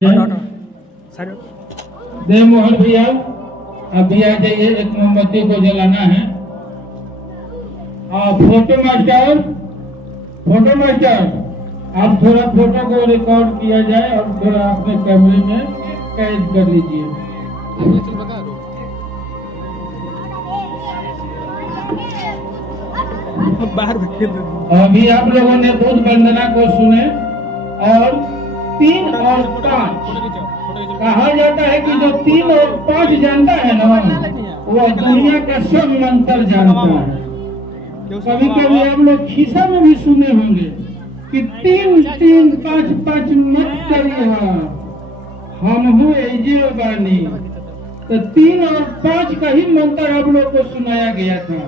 दे मोहन भैया, अब भी आ जाइए, एक मोमबत्ती को जलाना है। फोटो मास्टर, आप थोड़ा फोटो को रिकॉर्ड किया जाए और थोड़ा अपने कैमरे में कैद कर लीजिए। अभी आप लोगों ने बुद्ध वंदना को सुने और 3 और 5 कहा जाता है कि जो 3 और 5 जानता है ना, वो दुनिया का सब मंत्र जानता है। कभी कभी आप लोग खिस्सा में भी सुने होंगे कि 3 5 5 मत करिए, हम हो एजे बानी। तो 3 और 5 का ही मंत्र आप लोग को सुनाया गया था।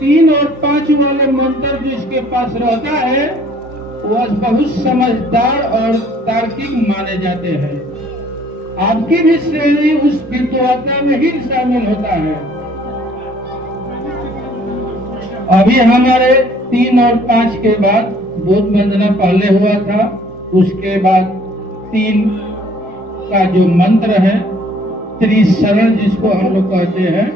3 और 5 वाले मंत्र जिसके पास रहता है वह बहुत समझदार और तार्किक माने जाते हैं। आपकी भी श्रेणी उस विद्वता में ही शामिल होता है। अभी हमारे 3 और 5 के बाद बुद्ध वंदना पहले हुआ था, उसके बाद 3 का जो मंत्र है त्रिशरण जिसको हम लोग कहते हैं,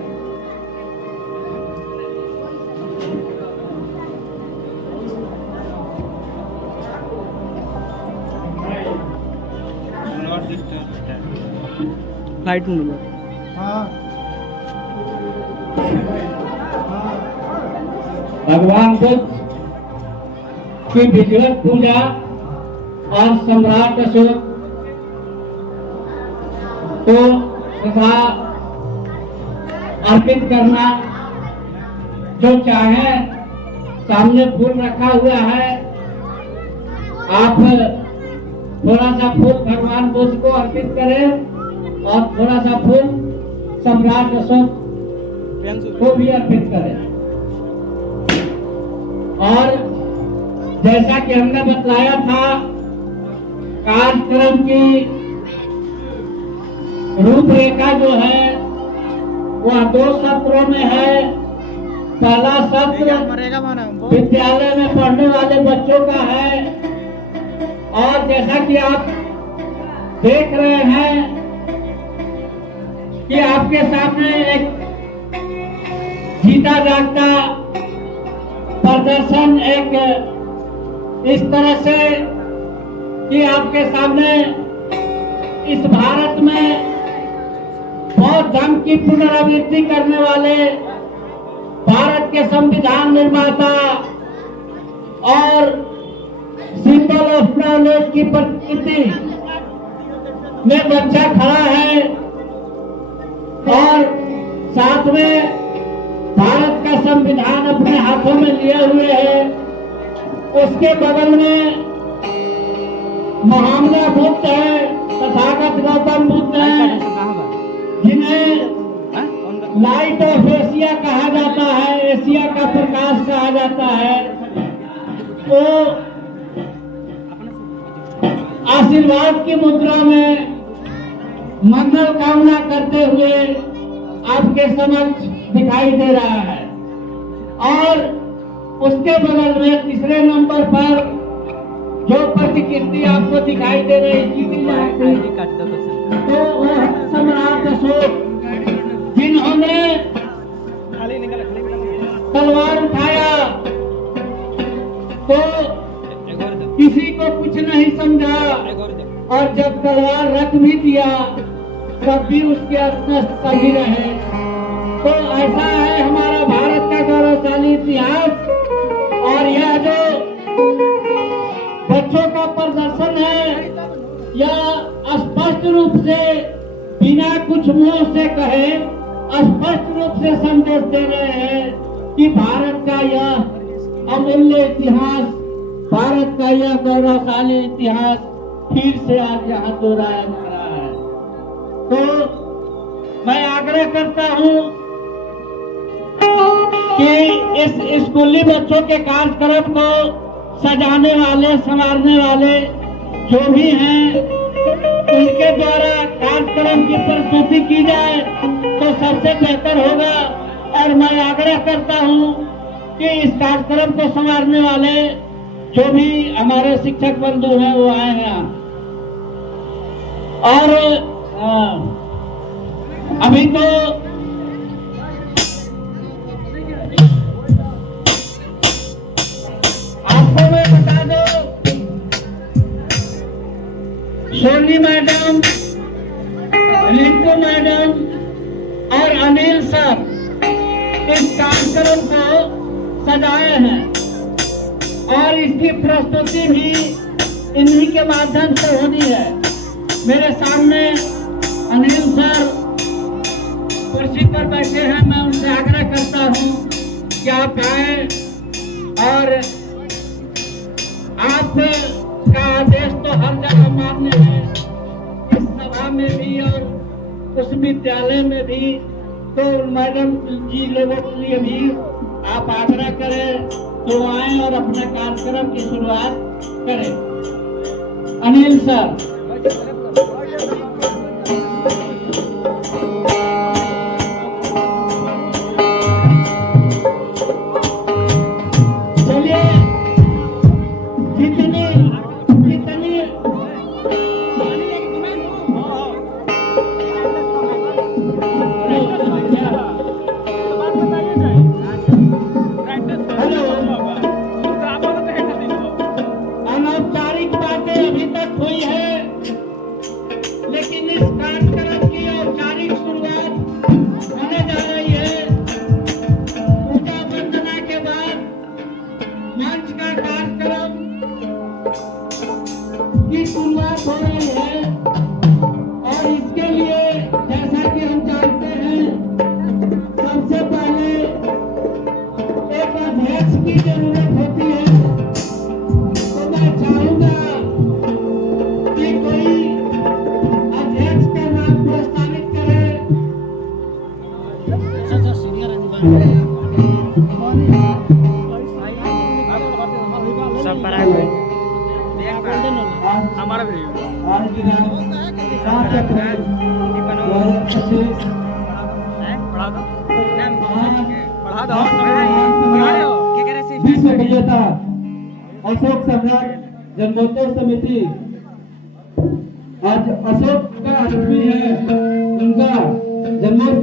लाइट नंबर भगवान बुद्ध की विधिवत पूजा और सम्राट अशोक को तथा अर्पित करना। जो चाहे, सामने फूल रखा हुआ है, आप थोड़ा सा फूल भगवान बुद्ध को अर्पित करें और थोड़ा सा फूल सम्राट अशोक को भी अर्पित करें। और जैसा कि हमने बतलाया था, कार्यक्रम की रूपरेखा जो है वह 2 सत्रों में है। पहला सत्र विद्यालय में पढ़ने वाले बच्चों का है, और जैसा कि आप देख रहे हैं कि आपके सामने एक जीता जागता प्रदर्शन एक इस तरह से कि आपके सामने इस भारत में बौद्ध धर्म की पुनरावृत्ति करने वाले भारत के संविधान निर्माता और सिंबल ऑफ नॉलेज की प्रकृति में बच्चा खड़ा है, और साथ में भारत का संविधान अपने हाथों में लिए हुए है। उसके बगल में महामना बुद्ध है, तथागत गौतम बुद्ध है, जिन्हें लाइट ऑफ एशिया कहा जाता है, एशिया का प्रकाश कहा जाता है। तो आशीर्वाद की मुद्रा में मंगल कामना करते हुए आपके समक्ष दिखाई दे रहा है। और उसके बगल में तीसरे नंबर पर जो प्रतिकृति आपको दिखाई दे रही तो वह सम्राट अशोक, जिन्होंने तलवार उठाया तो किसी को कुछ नहीं समझा, और जब तलवार रख भी दिया तब भी उसके अधीन सभी रहे। तो ऐसा है हमारा भारत का गौरवशाली इतिहास। और यह जो बच्चों का प्रदर्शन है, यह स्पष्ट रूप से बिना कुछ मुंह से कहे स्पष्ट रूप से संदेश दे रहे हैं कि भारत का यह अमूल्य इतिहास, भारत का यह गौरवशाली इतिहास फिर से आज यहाँ दोहराया जा रहा है। तो मैं आग्रह करता हूँ कि इस स्कूली बच्चों के कार्यक्रम को सजाने वाले, संवारने वाले जो भी हैं, उनके द्वारा कार्यक्रम की प्रस्तुति की जाए तो सबसे बेहतर होगा। और मैं आग्रह करता हूँ कि इस कार्यक्रम को संवारने वाले जो भी हमारे शिक्षक बंधु हैं वो आए हैं। और अभी तो आपको मैं बता दो, सोनी मैडम, रिंकू मैडम और अनिल सर इस कार्यक्रम को सजाए हैं और इसकी प्रस्तुति भी इन्हीं के माध्यम से होनी है। मेरे सामने अनिल सर कुर्सी पर बैठे हैं, मैं उनसे आग्रह करता हूं कि आप आए और आपका आदेश तो हर जगह मान्य है, इस सभा में भी और उस विद्यालय में भी। तो मैडम जी लोगों के लिए भी आप आग्रह करें तो आए और अपने कार्यक्रम की शुरुआत करें। अनिल सर, चलिए जितनी अनौपचारिक बातें अभी तक हुई है, लेकिन इस कार्यक्रम की औपचारिक शुरुआत होने जा रही है। पूजा वंदना के बाद मंच का कार्यक्रम की शुरुआत हो रही है और इसके लिए जैसा कि हम जानते हैं, सबसे पहले एक अध्यक्ष की जरूरत होती है। तो मैं चाहूंगा कि कोई अध्यक्ष का नाम प्रस्तावित करे। हमारा भी आज दिनांक 7 अप्रैल 2025 विश्व विजेता अशोक सम्राट जन्मोत्सव समिति, आज अशोक का आदमी है, उनका जन्मोत्सव